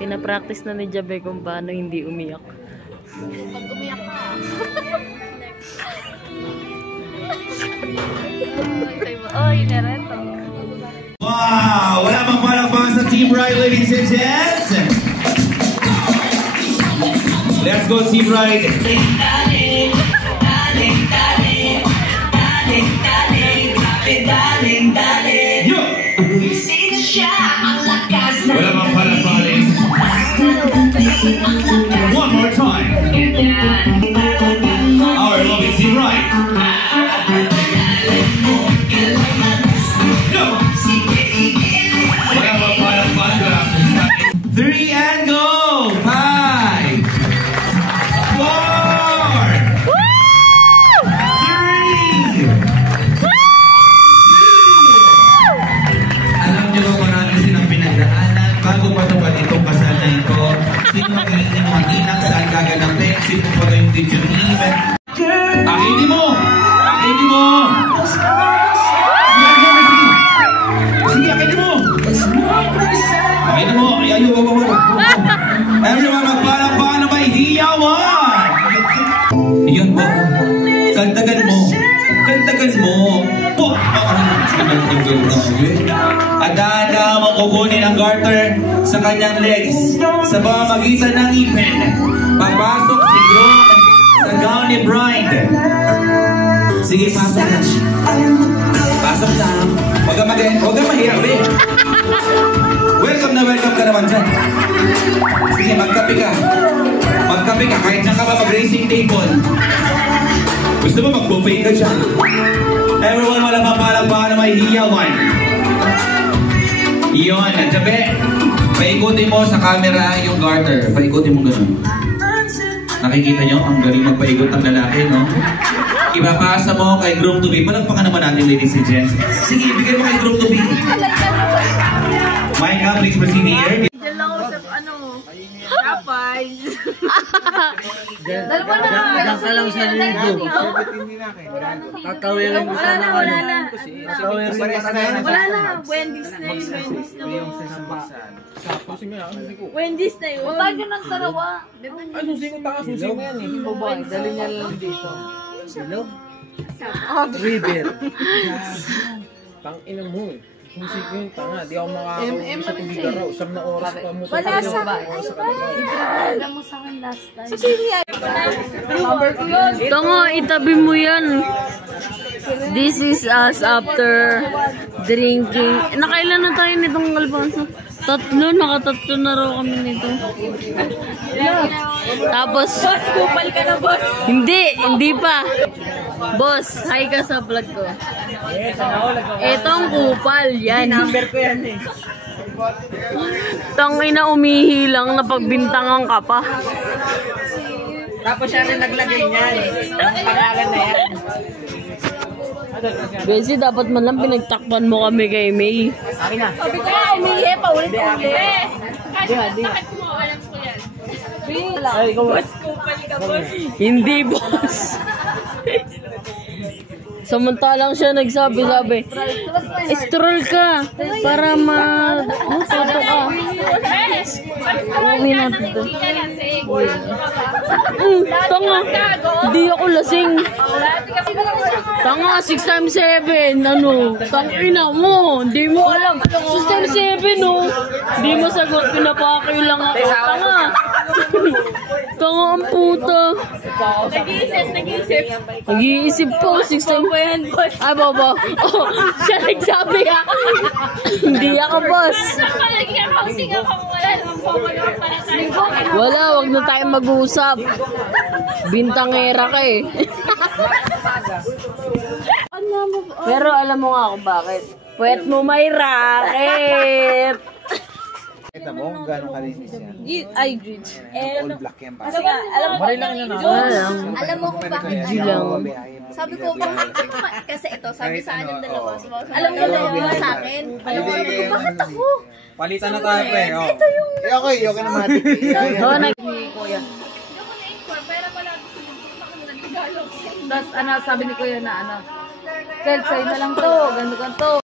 Pinapractice na ni Jabe kung paano hindi umiyak. Pag umiyak ka. Oy, narento. Wow! Wala bang palakpakan sa Team Ride, ladies and gents? Let's go, Team Ride! Yo! Wala bang palakpakan? One more time! Our lovely Team Ride! Three and go! 5, 4, 3. Alam niyo ba marami silang pinagdaanan bago patupad itong kasal na ito? Sino magiging mga inang saan gaganapin? Sino pa yung teacher even? Akitin mo! Akitin mo! Sige, akitin mo! Akitin mo! Ayaw, everyone, magpalakpakan na may hiyawan! Iyon po. Kantagan mo. Kantagan mo. Po! At dahan-dahan mong kukunin ang garter sa kanyang legs sa pamamagitan ng ipin. Papasok si Groom sa gown ni Bride. Sige, pasok na. Pasok na. Huwag ka mahiyak, eh. Welcome ka naman dyan. Sige, magkape ka. Magkape ka, kahit saan ka ba mag-racing table. Gusto mo mag-buffet ka dyan. Everyone, wala papalakpakan na may hiyawan. Iyon, Jabe. Paikutin mo sa camera yung garter. Paikutin mo ganun. Nakikita nyo, ang galing magpaikot ng lalaki, no? Ipapasa mo kay groom to be. Palakpakan naman natin, ladies and gents. Sige, ibigay mo kay groom to be. Micah, please proceed here. Diyan lang ako sa tapay. Dalawa na. Diyan ka lang sa lindo. Tatawirin mo sana. Wala na. Wala na. Wendy's na yun. Wendy's na yun. Ba't ganun tarawa? Ay, susi ko taka. Susi mo yan eh. Babae, dali niya lang dito. Silog? River. Tangina mo eh. Susi ko yung tanga. Di ako makakauwi sa tubig araw. Siyam na oras pa mo. Wala sa akin mo sa akin last time. Cecilia! Tongo, itabi mo yan. This is us after drinking. Nakailan na tayo nitong Alfonso? Nakatatlo na raw kami nito. Tapos, Boss, kupal ka na, boss. hindi pa. Boss, hi ka sa vlog ko. Etong kupal, yan. Number ko yan eh. Tangina, umihilang na pagbintangan ka pa. Tapos siya rin naglagay niyan. Ang pangalan na yan. Besi, dapat man lang pinagtakpan mo kami kay May. Akin na. Sabi ko nga, umihi pa, ulit-ulit. Di. Mo, alam ko yan. Ay, ikaw. Boss, kupal ka, boss. Hindi, boss. Samantalang siya nagsabi, stroll ka para ma-toto ka. Uwi natin ito. Tanga, di ako lasing. Tanga, 6 times 7. Ano? Tangina mo, hindi mo alam. 6 times 7, no? Hindi mo sagot, pinapakayo lang ako. Tanga. Tanga ang puta. Nag-iisip po, 6 times. Ay, baba. Oh, siya nagsabi ha. Hindi ako, boss. Wala, wag na tayong mag-uusap. Bintangera ka eh. Pero alam mo nga kung bakit. Puwet mo may racket. Kita mo kung gano'ng kalinis yan. Ay, Grinch. All black yan pa. Kasi nga, alam mo, Alam mo kung bakit sabi ko, kasi ito, sabi sa akin dalawa. Alam mo dalawa sa akin. Alam mo, sabi ko, bakit ako? Palitan na tayo, pre. Ito yung... Okay, okay naman. Oo, Kuya. Pero pala gusto nyo nag-dialog sa inyo. Tapos, sabi ni Kuya na, Kel, sa'yo na lang to, ganito.